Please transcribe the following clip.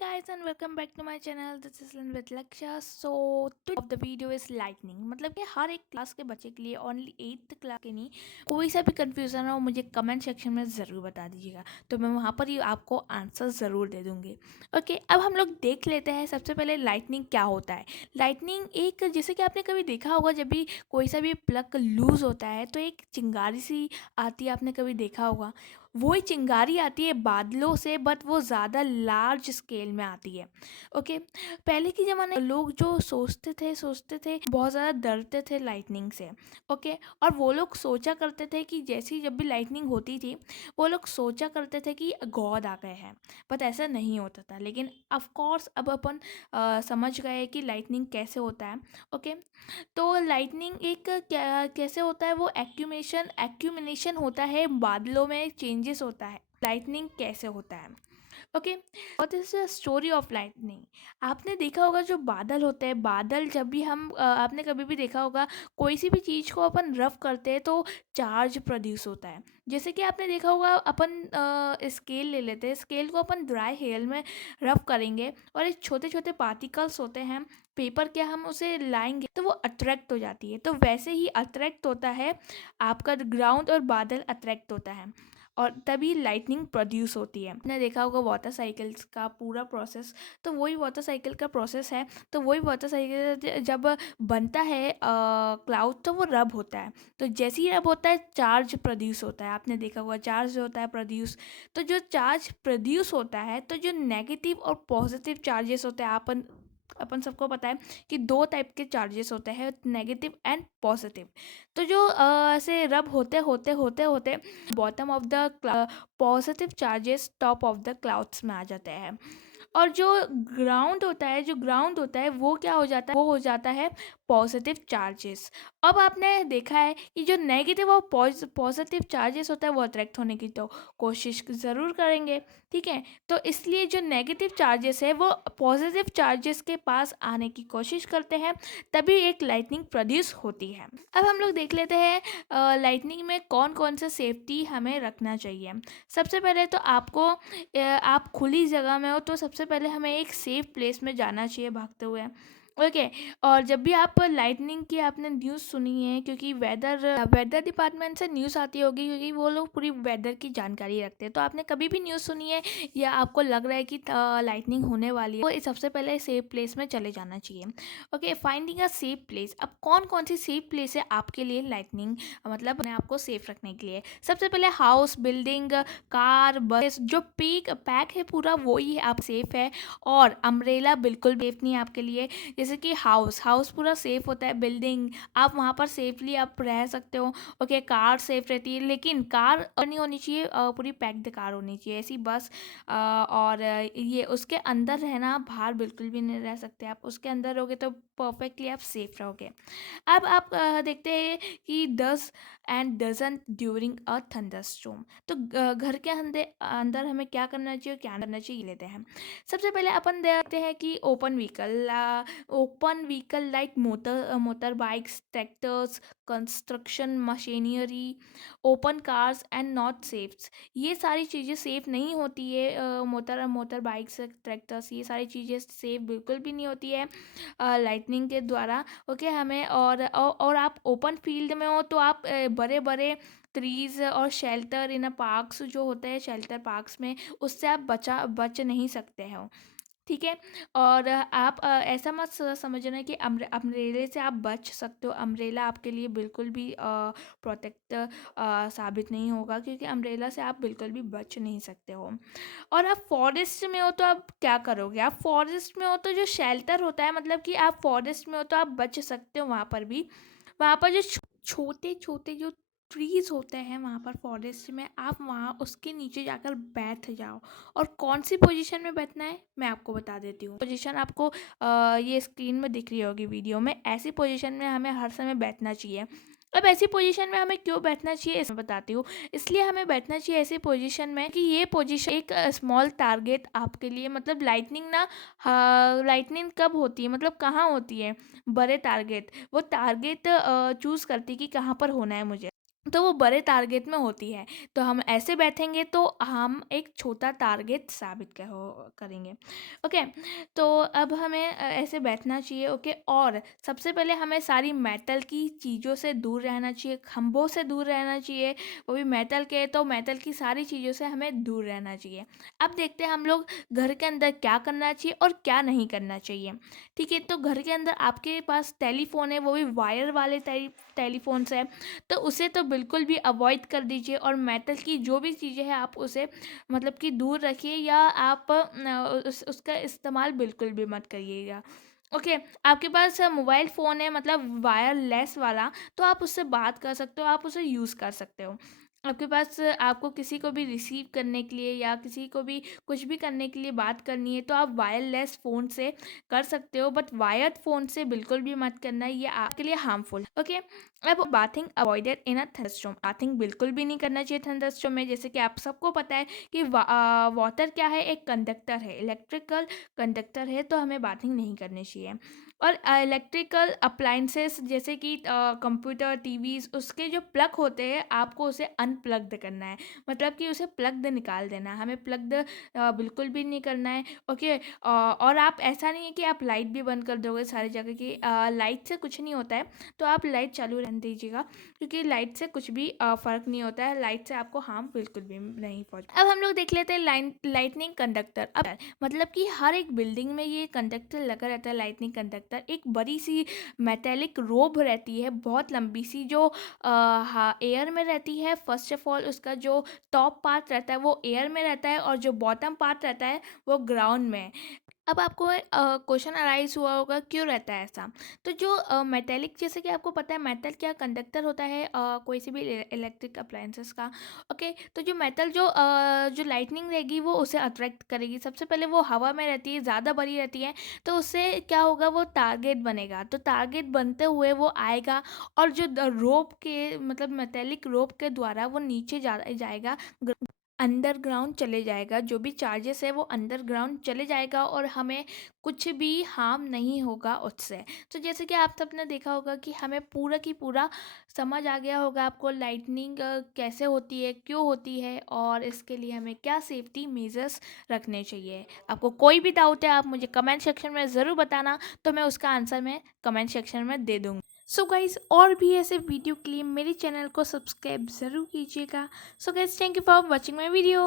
guys and welcome back to my channel. This is Lynn with Laksha. So today of the video is lightning. मतलब कि हर एक class के बच्चे के लिए ओनली 8th क्लास के नहीं, कोई सा भी कंफ्यूजन हो मुझे कमेंट सेक्शन में ज़रूर बता दीजिएगा, तो मैं वहाँ पर ही आपको आंसर ज़रूर दे दूँगी। ओके, अब हम लोग देख लेते हैं सबसे पहले लाइटनिंग क्या होता है। लाइटनिंग एक, जैसे कि आपने कभी देखा होगा, जब भी कोई सा भी प्लग लूज़ होता है तो एक चिंगारी सी आती है, आपने कभी देखा होगा। वही चिंगारी आती है बादलों से, बट वो ज़्यादा लार्ज स्केल में आती है। ओके, पहले के ज़माने में लोग जो सोचते थे बहुत ज़्यादा डरते थे लाइटनिंग से। ओके, और वो लोग सोचा करते थे कि जैसी जब भी लाइटनिंग होती थी, वो लोग सोचा करते थे कि गॉड आ गए हैं, बट ऐसा नहीं होता था। लेकिन ऑफ कोर्स अब अपन समझ गए कि लाइटनिंग कैसे होता है। ओके, तो लाइटनिंग एक क्या कैसे होता है, वो एक्यूमिनेशन होता है, बादलों में चेंजेस होता है। लाइटनिंग कैसे होता है? Okay, what is the story of lightning. आपने देखा होगा जो बादल होते हैं, बादल जब भी हम आपने कभी भी देखा होगा, कोई सी भी चीज़ को अपन रफ करते हैं तो चार्ज प्रोड्यूस होता है। जैसे कि आपने देखा होगा, अपन स्केल ले लेते हैं, स्केल को अपन ड्राई हेल में रफ करेंगे और एक छोटे छोटे पार्टिकल्स होते हैं पेपर के, हम उसे लाएंगे तो वो अट्रैक्ट हो जाती है। तो वैसे ही अट्रैक्ट होता है आपका ग्राउंड, और बादल अट्रैक्ट होता है और तभी लाइटनिंग प्रोड्यूस होती है। आपने देखा होगा वाटर साइकिल्स का पूरा प्रोसेस, तो वही वाटर साइकिल का प्रोसेस है। तो वही वाटर साइकिल जब बनता है क्लाउड, तो वो रब होता है। तो जैसे ही रब होता है चार्ज प्रोड्यूस होता है। आपने देखा होगा चार्ज होता है प्रोड्यूस। तो जो चार्ज प्रोड्यूस होता है, तो जो नेगेटिव और पॉजिटिव चार्जेस होते हैं, अपन अपन सबको पता है कि दो टाइप के चार्जेस होते हैं, नेगेटिव एंड पॉजिटिव। तो जो ऐसे रब होते होते होते होते bottom of the positive charges top of the clouds में आ जाते हैं। और जो ग्राउंड होता है वो क्या हो जाता है, वो हो जाता है पॉजिटिव चार्जेस। अब आपने देखा है कि जो नेगेटिव और पॉजिटिव चार्जेस होता है वो अट्रैक्ट होने की तो कोशिश ज़रूर करेंगे। ठीक है, तो इसलिए जो नेगेटिव चार्जेस है वो पॉजिटिव चार्जेस के पास आने की कोशिश करते हैं, तभी एक लाइटनिंग प्रोड्यूस होती है। अब हम लोग देख लेते हैं लाइटनिंग में कौन कौन सा सेफ्टी हमें रखना चाहिए। सबसे पहले तो आपको आप खुली जगह में हो तो सबसे पहले हमें एक सेफ प्लेस में जाना चाहिए भागते हुए। ओके, और जब भी आप लाइटनिंग की आपने न्यूज़ सुनी है, क्योंकि वेदर डिपार्टमेंट से न्यूज़ आती होगी, क्योंकि वो लोग पूरी वेदर की जानकारी रखते हैं। तो आपने कभी भी न्यूज़ सुनी है या आपको लग रहा है कि लाइटनिंग होने वाली है, तो सबसे पहले सेफ प्लेस में चले जाना चाहिए। Okay, finding a safe place. अब कौन कौन सी सेफ प्लेस है आपके लिए लाइटनिंग, मतलब अपने आप को सेफ रखने के लिए? सबसे पहले हाउस, बिल्डिंग, कार, बस, जो पीक पैक है पूरा वो ही आप सेफ है। और अम्ब्रेला बिल्कुल सेफ नहीं है आपके लिए। जैसे कि हाउस पूरा सेफ होता है, बिल्डिंग आप वहाँ पर सेफली आप रह सकते हो। ओके, कार सेफ रहती है, लेकिन कार नहीं होनी चाहिए पूरी पैक्ड कार होनी चाहिए, ऐसी बस। और ये उसके अंदर रहना, बाहर बिल्कुल भी नहीं रह सकते आप। उसके अंदर रहोगे तो परफेक्टली आप सेफ रहोगे। अब आप देखते हैं कि does and doesn't during a thunderstorm. तो घर के अंदर अंदर हमें क्या करना चाहिए, क्या करना चाहिए, लेते हैं। सबसे पहले अपन देखते हैं कि open vehicle like motor bikes, tractors, construction machinery, open cars and not safes. ये सारी चीज़ें सेफ़ नहीं होती है। मोटर बाइक्स, ट्रैक्टर्स, ये सारी चीज़ें सेफ़ बिल्कुल भी नहीं होती है लाइटनिंग के द्वारा। ओके, हमें और आप ओपन फील्ड में हो तो आप बड़े बड़े ट्रीज़ और शेल्टर इन पार्क्स जो होते हैं, शेल्टर पार्क्स में, उससे आप बच नहीं सकते हो। ठीक है, और आप ऐसा मत समझना कि अम्ब्रेले से आप बच सकते हो। अम्ब्रेला आपके लिए बिल्कुल भी प्रोटेक्ट साबित नहीं होगा, क्योंकि अम्ब्रेला से आप बिल्कुल भी बच नहीं सकते हो। और आप फॉरेस्ट में हो तो आप क्या करोगे? आप फॉरेस्ट में हो तो जो शेल्टर होता है, मतलब कि आप फॉरेस्ट में हो तो आप बच सकते हो वहाँ पर भी। वहाँ पर जो छोटे छोटे जो ट्रीज़ होते हैं वहाँ पर फॉरेस्ट में, आप वहाँ उसके नीचे जाकर बैठ जाओ। और कौन सी पोजीशन में बैठना है मैं आपको बता देती हूँ। पोजीशन आपको ये स्क्रीन में दिख रही होगी वीडियो में, ऐसी पोजीशन में हमें हर समय बैठना चाहिए। अब ऐसी पोजीशन में हमें क्यों बैठना चाहिए इसमें बताती हूँ। इसलिए हमें बैठना चाहिए ऐसी पोजीशन में कि ये पोजीशन एक स्मॉल टारगेट आपके लिए, मतलब लाइटनिंग ना, लाइटनिंग कब होती है, मतलब कहाँ होती है, बड़े टारगेट, वो टारगेट चूज़ करती है कि कहाँ पर होना है मुझे। तो वो बड़े टारगेट में होती है। तो हम ऐसे बैठेंगे तो हम एक छोटा टारगेट साबित करेंगे। ओके, तो अब हमें ऐसे बैठना चाहिए। ओके, और सबसे पहले हमें सारी मेटल की चीज़ों से दूर रहना चाहिए, खंभों से दूर रहना चाहिए, वो भी मेटल के। तो मेटल की सारी चीज़ों से हमें दूर रहना चाहिए। अब देखते हैं हम लोग घर के अंदर क्या करना चाहिए और क्या नहीं करना चाहिए। ठीक है, तो घर के अंदर आपके पास टेलीफोन है, वो भी वायर वाले टेलीफोन्स है, तो उसे तो बिल्कुल भी अवॉइड कर दीजिए। और मेटल की जो भी चीज़ें हैं आप उसे मतलब कि दूर रखिए, या आप उसका इस्तेमाल बिल्कुल भी मत करिएगा। ओके, आपके पास मोबाइल फ़ोन है मतलब वायरलेस वाला, तो आप उससे बात कर सकते हो, आप उसे यूज़ कर सकते हो। आपके पास आपको किसी को भी रिसीव करने के लिए या किसी को भी कुछ भी करने के लिए बात करनी है तो आप वायरलेस फ़ोन से कर सकते हो, बट वायर्ड फ़ोन से बिल्कुल भी मत करना, ये आपके लिए हार्मफुल। ओके, अब bathing avoided in a thunderstorm. Bathing बिल्कुल भी नहीं करना चाहिए थंडरस्टॉर्म में। जैसे कि आप सबको पता है कि वाटर क्या है, एक कंडक्टर है, इलेक्ट्रिकल कंडक्टर है, तो हमें बाथिंग नहीं करनी चाहिए। और इलेक्ट्रिकल अप्लाइंसेस जैसे कि कंप्यूटर, टीवीज, उसके जो प्लग होते हैं आपको उसे अनप्लग्ड करना है, मतलब कि उसे प्लग्ड निकाल देना है, हमें प्लग्ड बिल्कुल भी नहीं करना है। ओके, और आप ऐसा नहीं है कि आप लाइट भी बंद कर दोगे सारी जगह की, लाइट से कुछ नहीं होता है, तो आप लाइट चालू रहने दीजिएगा, क्योंकि लाइट से कुछ भी फ़र्क नहीं होता है, लाइट से आपको हार्म बिल्कुल भी नहीं पहुँच। अब हम लोग देख लेते हैं लाइटनिंग कंडक्टर। अब मतलब कि हर एक बिल्डिंग में ये कंडक्टर लगा रहता है, लाइटनिंग कंडक्टर। एक बड़ी सी मेटेलिक रोब रहती है, बहुत लंबी सी, जो हाँ एयर में रहती है। फर्स्ट ऑफ ऑल उसका जो टॉप पार्ट रहता है वो एयर में रहता है, और जो बॉटम पार्ट रहता है वो ग्राउंड में। अब आपको क्वेश्चन अराइज हुआ होगा क्यों रहता है ऐसा। तो जो मेटेलिक, जैसे कि आपको पता है मेटल क्या कंडक्टर होता है कोई सी भी इलेक्ट्रिक अप्लायंसेस का। ओके, तो जो मेटल जो लाइटनिंग रहेगी वो उसे अट्रैक्ट करेगी। सबसे पहले वो हवा में रहती है, ज़्यादा बड़ी रहती है, तो उससे क्या होगा, वो टारगेट बनेगा, तो टारगेट बनते हुए वो आएगा, और जो रोप के मतलब मेटेलिक रोप के द्वारा वो नीचे जाएगा, अंडरग्राउंड चले जाएगा। जो भी चार्जेस है वो अंडरग्राउंड चले जाएगा, और हमें कुछ भी हार्म नहीं होगा उससे। तो जैसे कि आप सबने देखा होगा कि हमें पूरा की पूरा समझ आ गया होगा आपको लाइटनिंग कैसे होती है, क्यों होती है, और इसके लिए हमें क्या सेफ्टी मेजर्स रखने चाहिए। आपको कोई भी डाउट है आप मुझे कमेंट सेक्शन में ज़रूर बताना, तो मैं उसका आंसर मैं कमेंट सेक्शन में दे दूँगी। सो गाइज, और भी ऐसे वीडियो के लिए मेरे चैनल को सब्सक्राइब ज़रूर कीजिएगा। So guys, thank you for watching my video.